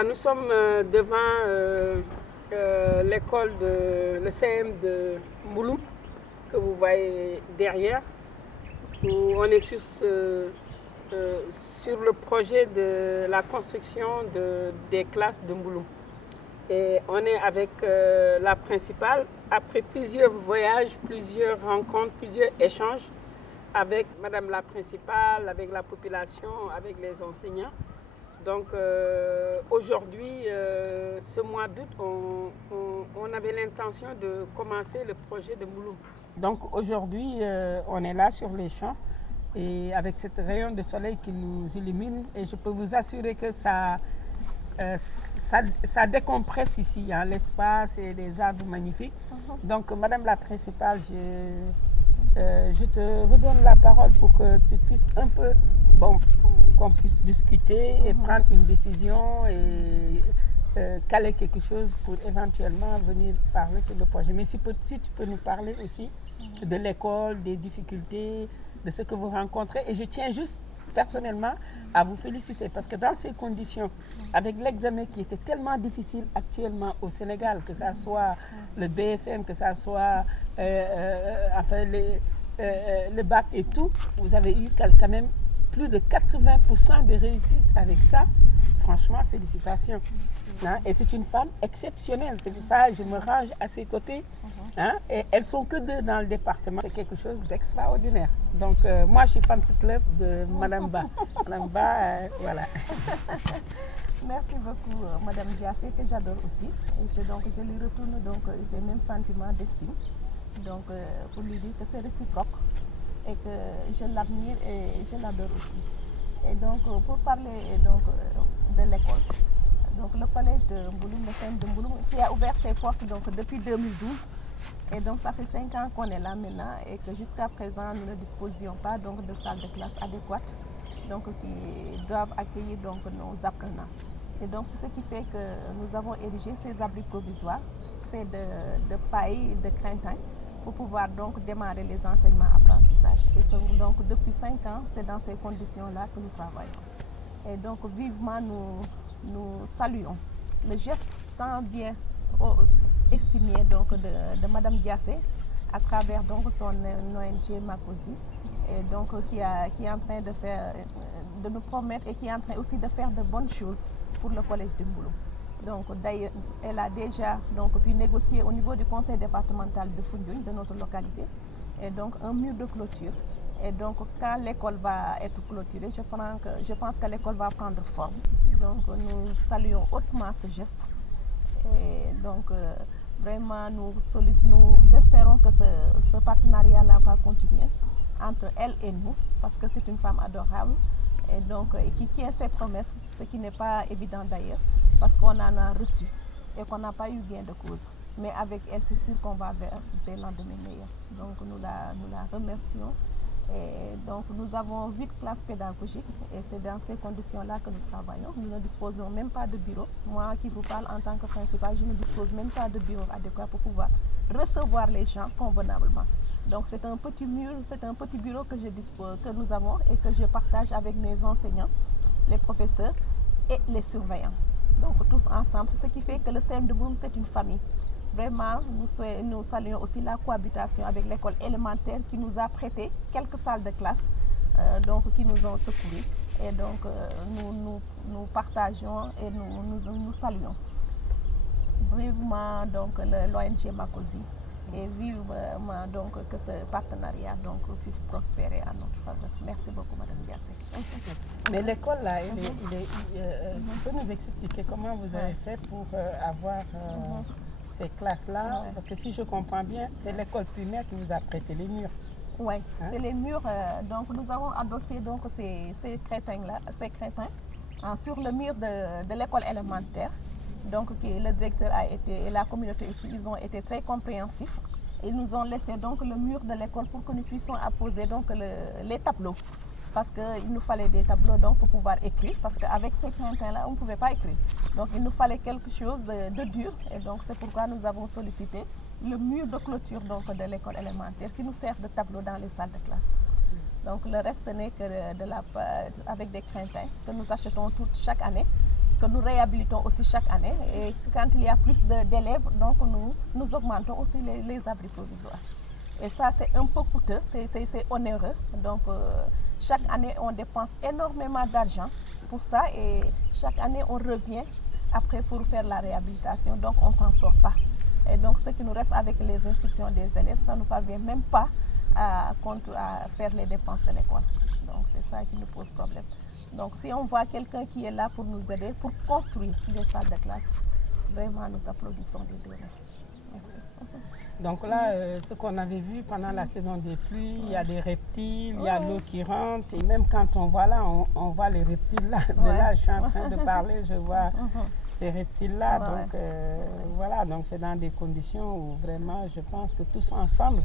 Voilà, nous sommes devant l'école le CM de Mbouloum, que vous voyez derrière, où on est sur le projet de la construction des classes de Mbouloum. Et on est avec la principale, après plusieurs voyages, plusieurs rencontres, plusieurs échanges avec Madame la principale, avec la population, avec les enseignants. Donc aujourd'hui, ce mois d'août, on avait l'intention de commencer le projet de Mbouloum. Donc aujourd'hui, on est là sur les champs et avec cette rayon de soleil qui nous illumine, et je peux vous assurer que ça décompresse ici, hein, l'espace et les arbres magnifiques. Donc Madame la principale, je te redonne la parole pour que tu puisses un peu, qu'on puisse discuter et prendre une décision et caler quelque chose pour éventuellement venir parler sur le projet. Mais si tu peux nous parler aussi de l'école, des difficultés, de ce que vous rencontrez. Et je tiens juste personnellement à vous féliciter parce que dans ces conditions, avec l'examen qui était tellement difficile actuellement au Sénégal, que ça soit le BFM, que ça soit enfin le bac et tout, vous avez eu quand même plus de 80% de réussite avec ça. Franchement, félicitations. Hein? Et c'est une femme exceptionnelle. C'est pour ça que je me range à ses côtés. Hein? Et elles sont que deux dans le département. C'est quelque chose d'extraordinaire. Donc, moi, je suis fan de club de Madame Ba. Madame Ba, voilà. Merci beaucoup, Madame Diassé, que j'adore aussi. Et je lui retourne ces mêmes sentiments d'estime. Donc, pour lui dire que c'est réciproque et que je l'admire et je l'adore aussi. Et donc, pour parler de l'école, donc le collège de Mbouloum, le CM de Mbouloum, qui a ouvert ses portes depuis 2012. Et donc, ça fait 5 ans qu'on est là maintenant et que jusqu'à présent, nous ne disposions pas de salles de classe adéquates qui doivent accueillir nos apprenants. Et donc, c'est ce qui fait que nous avons érigé ces abris provisoires faits de paille, de crintin, pour pouvoir démarrer les enseignements-apprentissages. Et donc, depuis 5 ans, c'est dans ces conditions-là que nous travaillons. Et donc, vivement, nous saluons le geste tant bien estimé de Madame Diassé à travers son ONG Makosi, et qui est en train de nous promettre et qui est en train aussi de faire de bonnes choses pour le collège de Mbouloum. Donc d'ailleurs, elle a déjà pu négocier au niveau du conseil départemental de Foundiougne, de notre localité, et donc un mur de clôture. Et donc quand l'école va être clôturée, je pense que l'école va prendre forme. Donc nous saluons hautement ce geste. Et donc vraiment nous espérons que ce partenariat-là va continuer entre elle et nous, parce que c'est une femme adorable et qui tient ses promesses, ce qui n'est pas évident d'ailleurs, parce qu'on en a reçu et qu'on n'a pas eu gain de cause. Mais avec elle, c'est sûr qu'on va vers des lendemains meilleurs. Donc nous la remercions. Et donc nous avons 8 classes pédagogiques et c'est dans ces conditions-là que nous travaillons. Nous ne disposons même pas de bureau. Moi qui vous parle en tant que principal, je ne dispose même pas de bureau adéquat pour pouvoir recevoir les gens convenablement. Donc c'est un petit mur, c'est un petit bureau que nous avons et que je partage avec mes enseignants, les professeurs et les surveillants. Donc tous ensemble, c'est ce qui fait que le CM de Mbouloum, c'est une famille. Vraiment, nous saluons aussi la cohabitation avec l'école élémentaire qui nous a prêté quelques salles de classe qui nous ont secourus. Et donc, nous partageons et nous saluons vivement l'ONG Makosi et vivement que ce partenariat puisse prospérer à notre faveur. Merci beaucoup, Madame Diassé. Mais l'école, là, tu peux nous expliquer comment vous avez fait pour avoir ces classes-là? Parce que si je comprends bien, c'est l'école primaire qui vous a prêté les murs. Oui, c'est les murs. Nous avons adossé ces crétins-là, sur le mur de l'école élémentaire. Donc, le directeur et la communauté ici, ils ont été très compréhensifs. Ils nous ont laissé le mur de l'école pour que nous puissions apposer les tableaux. Parce qu'il nous fallait des tableaux pour pouvoir écrire, parce qu'avec ces craintins-là, on ne pouvait pas écrire. Donc il nous fallait quelque chose de dur, et donc c'est pourquoi nous avons sollicité le mur de clôture de l'école élémentaire qui nous sert de tableau dans les salles de classe. Donc le reste, ce n'est que avec des craintins que nous achetons chaque année que nous réhabilitons aussi chaque année. Et quand il y a plus d'élèves, donc nous augmentons aussi les abris provisoires. Et ça, c'est un peu coûteux, c'est onéreux. Donc, chaque année, on dépense énormément d'argent pour ça. Et chaque année, on revient après pour faire la réhabilitation. Donc, on ne s'en sort pas. Et donc, ce qui nous reste avec les inscriptions des élèves, ça ne nous parvient même pas à faire les dépenses de l'école. Donc, c'est ça qui nous pose problème. Donc, si on voit quelqu'un qui est là pour nous aider, pour construire des salles de classe, vraiment, nous applaudissons des deux mains. Merci. Donc là, ce qu'on avait vu pendant la saison des pluies, il y a des reptiles, il y a l'eau qui rentre. Et même quand on voit là, on voit les reptiles là. De là, je suis en train de parler, je vois ces reptiles-là. Donc voilà, donc c'est dans des conditions où vraiment, je pense que tous ensemble,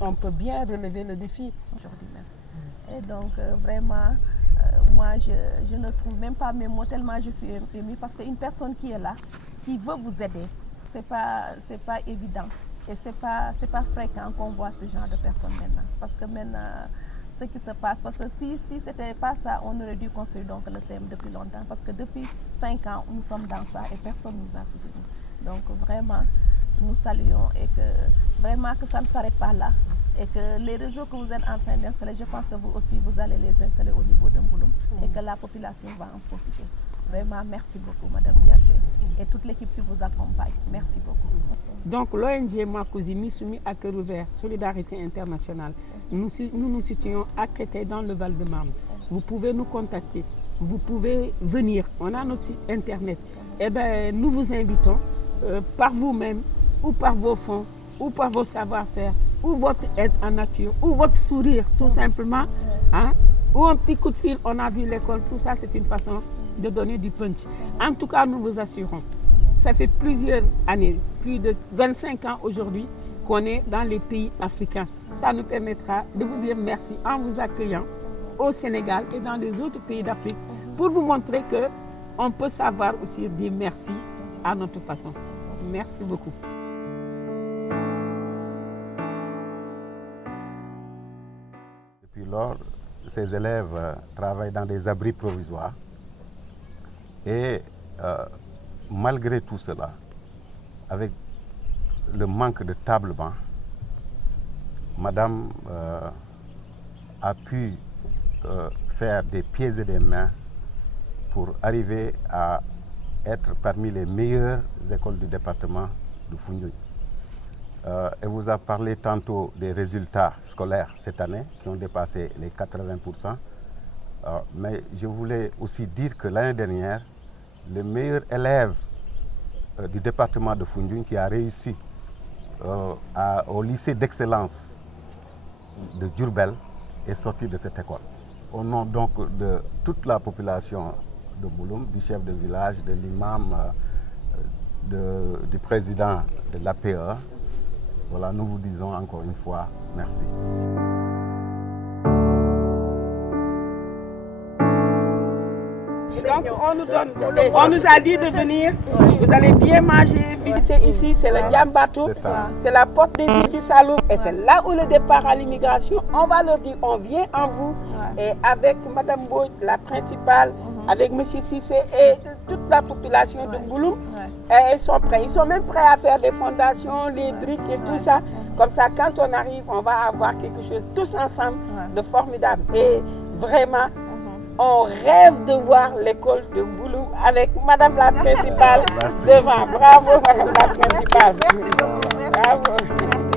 on peut bien relever le défi. Aujourd'hui même. Et donc vraiment, moi, je ne trouve même pas mes mots tellement je suis émue parce qu'une personne qui est là, qui veut vous aider, c'est pas évident et c'est pas fréquent qu'on voit ce genre de personnes maintenant. Parce que maintenant, ce qui se passe, parce que si c'était pas ça, on aurait dû construire donc le CM depuis longtemps. Parce que depuis 5 ans, nous sommes dans ça et personne nous a soutenus. Donc vraiment, nous saluons et que vraiment que ça ne s'arrête pas là. Et que les réseaux que vous êtes en train d'installer, je pense que vous aussi, vous allez les installer au niveau de Mbouloum et que la population va en profiter. Vraiment, merci beaucoup, Madame Diassé, et toute l'équipe qui vous accompagne. Merci beaucoup. Donc, l'ONG Makouzi Missoumi à cœur ouvert, Solidarité internationale, nous nous situons à Créteil dans le Val-de-Marne. Vous pouvez nous contacter, vous pouvez venir, on a notre site internet. Eh bien, nous vous invitons par vous-même, ou par vos fonds, ou par vos savoir-faire, ou votre aide en nature, ou votre sourire, tout simplement, hein, ou un petit coup de fil, on a vu l'école, tout ça, c'est une façon de donner du punch. En tout cas, nous vous assurons, ça fait plusieurs années, plus de 25 ans aujourd'hui, qu'on est dans les pays africains. Ça nous permettra de vous dire merci en vous accueillant au Sénégal et dans les autres pays d'Afrique pour vous montrer qu'on peut savoir aussi dire merci à notre façon. Merci beaucoup. Depuis lors, ces élèves travaillent dans des abris provisoires et malgré tout cela, avec le manque de table-banc, Madame a pu faire des pieds et des mains pour arriver à être parmi les meilleures écoles du département de Foundiougne. Elle vous a parlé tantôt des résultats scolaires cette année qui ont dépassé les 80%. Mais je voulais aussi dire que l'année dernière, le meilleur élève du département de Foundiougne qui a réussi au lycée d'excellence de Diourbel est sorti de cette école. Au nom donc de toute la population de Mbouloum, du chef de village, de l'imam, du président de l'APE, voilà, nous vous disons encore une fois merci. Donc on nous a dit de venir, vous allez bien manger, visiter ici, c'est le Diambato, c'est la porte des îles du Saloum et c'est là où le départ à l'immigration. On va leur dire, on vient en vous et avec Madame Boy, la principale, avec Monsieur Cissé et toute la population de Mbouloum, ils sont prêts. Ils sont même prêts à faire des fondations, les briques et tout ça. Comme ça, quand on arrive, on va avoir quelque chose tous ensemble de formidable. Et vraiment, on rêve de voir l'école de Mbouloum avec Madame la principale devant. Bravo, Madame la principale. Merci beaucoup. Bravo. Merci.